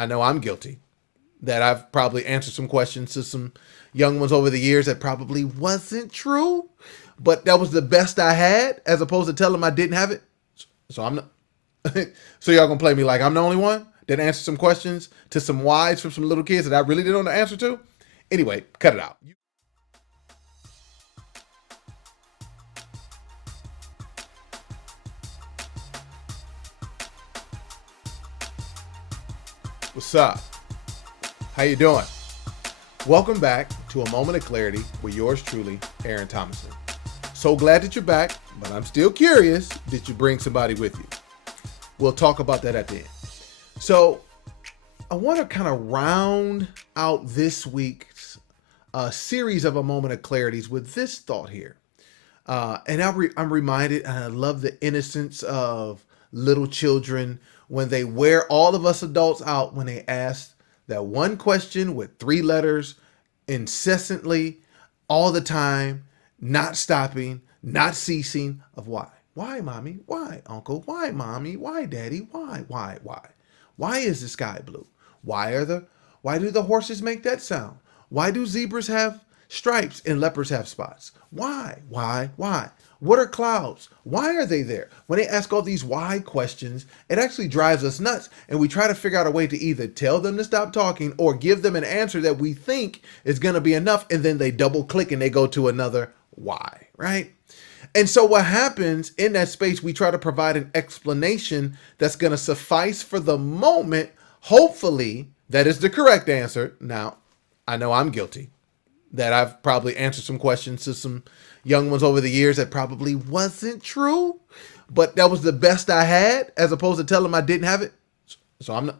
I know I'm guilty that I've probably answered some questions to some young ones over the years that probably wasn't true, but that was the best I had as opposed to tell them I didn't have it. So I'm not. So y'all gonna play me like I'm the only one that answered some questions to some whys from some little kids that I really didn't know the answer to? Anyway, cut it out. What's up? How you doing? Welcome back to A Moment of Clarity with yours truly, Aaron Thomason. So glad that you're back, but I'm still curious, did you bring somebody with you? We'll talk about that at the end. So I want to kind of round out this week's series of A Moment of Clarities with this thought here. I'm reminded, and I love the innocence of little children when they wear all of us adults out when they ask that one question with three letters incessantly, all the time, not stopping, not ceasing of why. Why, mommy? Why, uncle? Why, mommy? Why, daddy? Why, why, why? Why is the sky blue? Why do the horses make that sound? Why do zebras have stripes and leopards have spots? Why? Why? What are clouds? Why are they there? When they ask all these why questions, it actually drives us nuts. And we try to figure out a way to either tell them to stop talking or give them an answer that we think is going to be enough. And then they double click and they go to another why, right? And so what happens in that space, we try to provide an explanation that's going to suffice for the moment. Hopefully, that is the correct answer. Now, I know I'm guilty that I've probably answered some questions to some young ones over the years that probably wasn't true, but that was the best I had as opposed to telling them I didn't have it. So I'm not.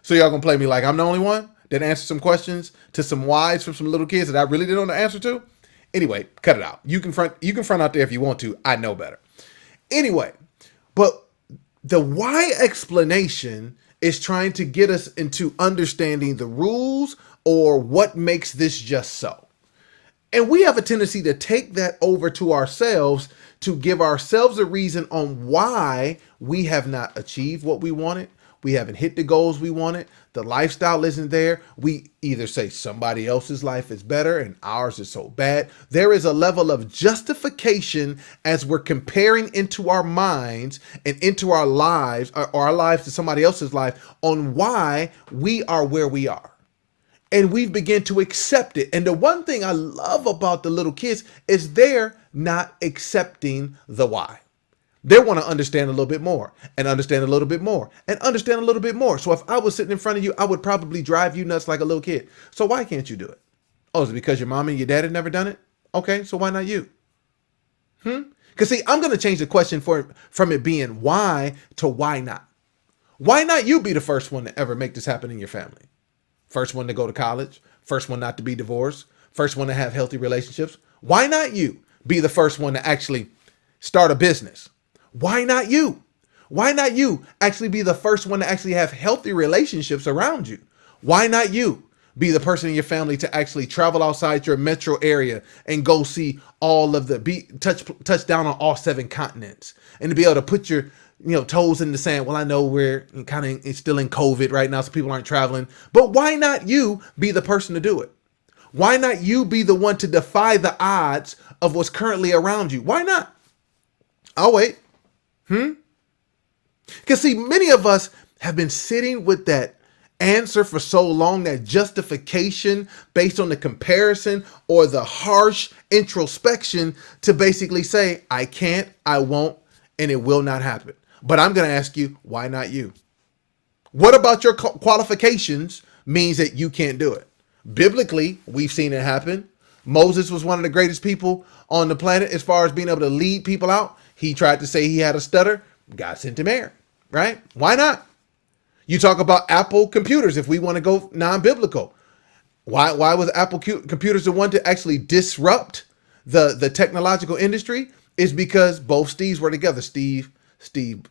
So y'all gonna play me like I'm the only one that answered some questions to some whys from some little kids that I really didn't know the answer to? Anyway, cut it out. You can front out there if you want to. I know better. Anyway, but the why explanation is trying to get us into understanding the rules or what makes this just so. And we have a tendency to take that over to ourselves to give ourselves a reason on why we have not achieved what we wanted. We haven't hit the goals we wanted. The lifestyle isn't there. We either say somebody else's life is better and ours is so bad. There is a level of justification as we're comparing into our minds and into our lives, or our lives to somebody else's life, on why we are where we are. And we've begun to accept it. And the one thing I love about the little kids is they're not accepting the why. They want to understand a little bit more and understand a little bit more and understand a little bit more. So if I was sitting in front of you, I would probably drive you nuts like a little kid. So why can't you do it? Oh, is it because your mom and your dad had never done it? Okay, so why not you? Because see, I'm going to change the question from it being why to why not. Why not you be the first one to ever make this happen in your family? First one to go to college, first one not to be divorced, first one to have healthy relationships. Why not you be the first one to actually start a business? Why not you? Why not you actually be the first one to actually have healthy relationships around you? Why not you be the person in your family to actually travel outside your metro area and go see all of touch down on all 7 continents and to be able to put your toes in the sand? Well, I know we're kind of still in COVID right now, so people aren't traveling, but why not you be the person to do it? Why not you be the one to defy the odds of what's currently around you? Why not? I'll wait. Because see, many of us have been sitting with that answer for so long, that justification based on the comparison or the harsh introspection to basically say, I can't, I won't, and it will not happen. But I'm going to ask you, why not you? What about your qualifications means that you can't do it? Biblically, we've seen it happen. Moses was one of the greatest people on the planet as far as being able to lead people out. He tried to say he had a stutter. God sent him air, right? Why not? You talk about Apple computers, if we want to go non-biblical. Why was Apple computers the one to actually disrupt the technological industry? Is because both Steves were together. Steve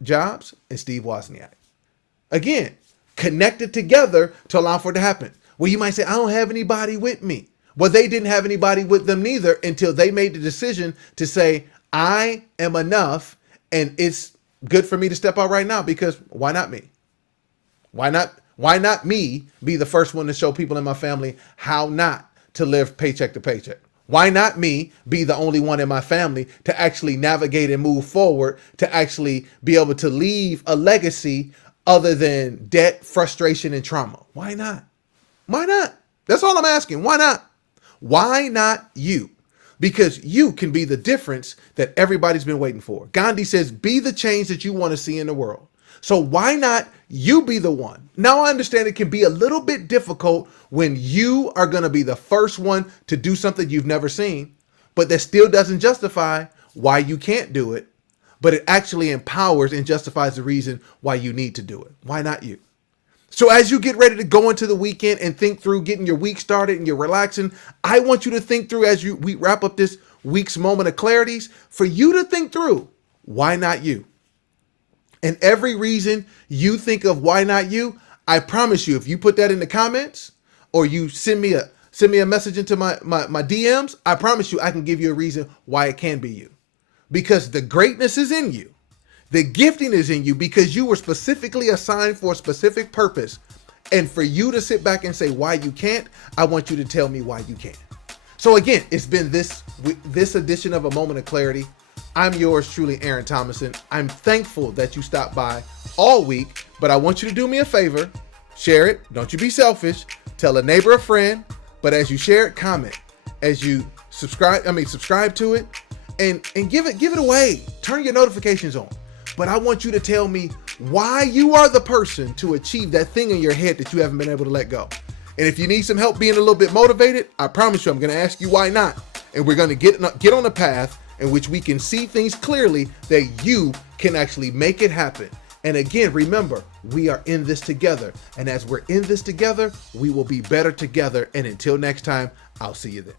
Jobs and Steve Wozniak. Again, connected together to allow for it to happen. Well, you might say, I don't have anybody with me. Well, they didn't have anybody with them neither until they made the decision to say, I am enough and it's good for me to step out right now, because why not me? Why Why not me be the first one to show people in my family how not to live paycheck to paycheck? Why not me be the only one in my family to actually navigate and move forward, to actually be able to leave a legacy other than debt, frustration, and trauma? Why not? Why not? That's all I'm asking. Why not? Why not you? Because you can be the difference that everybody's been waiting for. Gandhi says, be the change that you want to see in the world. So why not you be the one? Now I understand it can be a little bit difficult when you are going to be the first one to do something you've never seen, but that still doesn't justify why you can't do it, but it actually empowers and justifies the reason why you need to do it. Why not you? So as you get ready to go into the weekend and think through getting your week started and you're relaxing, I want you to think through as we wrap up this week's moment of clarities, for you to think through, why not you? And every reason you think of why not you, I promise you, if you put that in the comments or you send me a message into my DMs, I promise you I can give you a reason why it can be you. Because the greatness is in you. The gifting is in you because you were specifically assigned for a specific purpose. And for you to sit back and say why you can't, I want you to tell me why you can. So again, it's been this edition of A Moment of Clarity. I'm yours truly, Aaron Thomason. I'm thankful that you stopped by all week, but I want you to do me a favor. Share it. Don't you be selfish. Tell a neighbor, a friend. But as you share it, comment. As you subscribe to it and give it away. Turn your notifications on. But I want you to tell me why you are the person to achieve that thing in your head that you haven't been able to let go. And if you need some help being a little bit motivated, I promise you I'm going to ask you why not. And we're going to get on a path in which we can see things clearly that you can actually make it happen. And again, remember, we are in this together. And as we're in this together, we will be better together. And until next time, I'll see you then.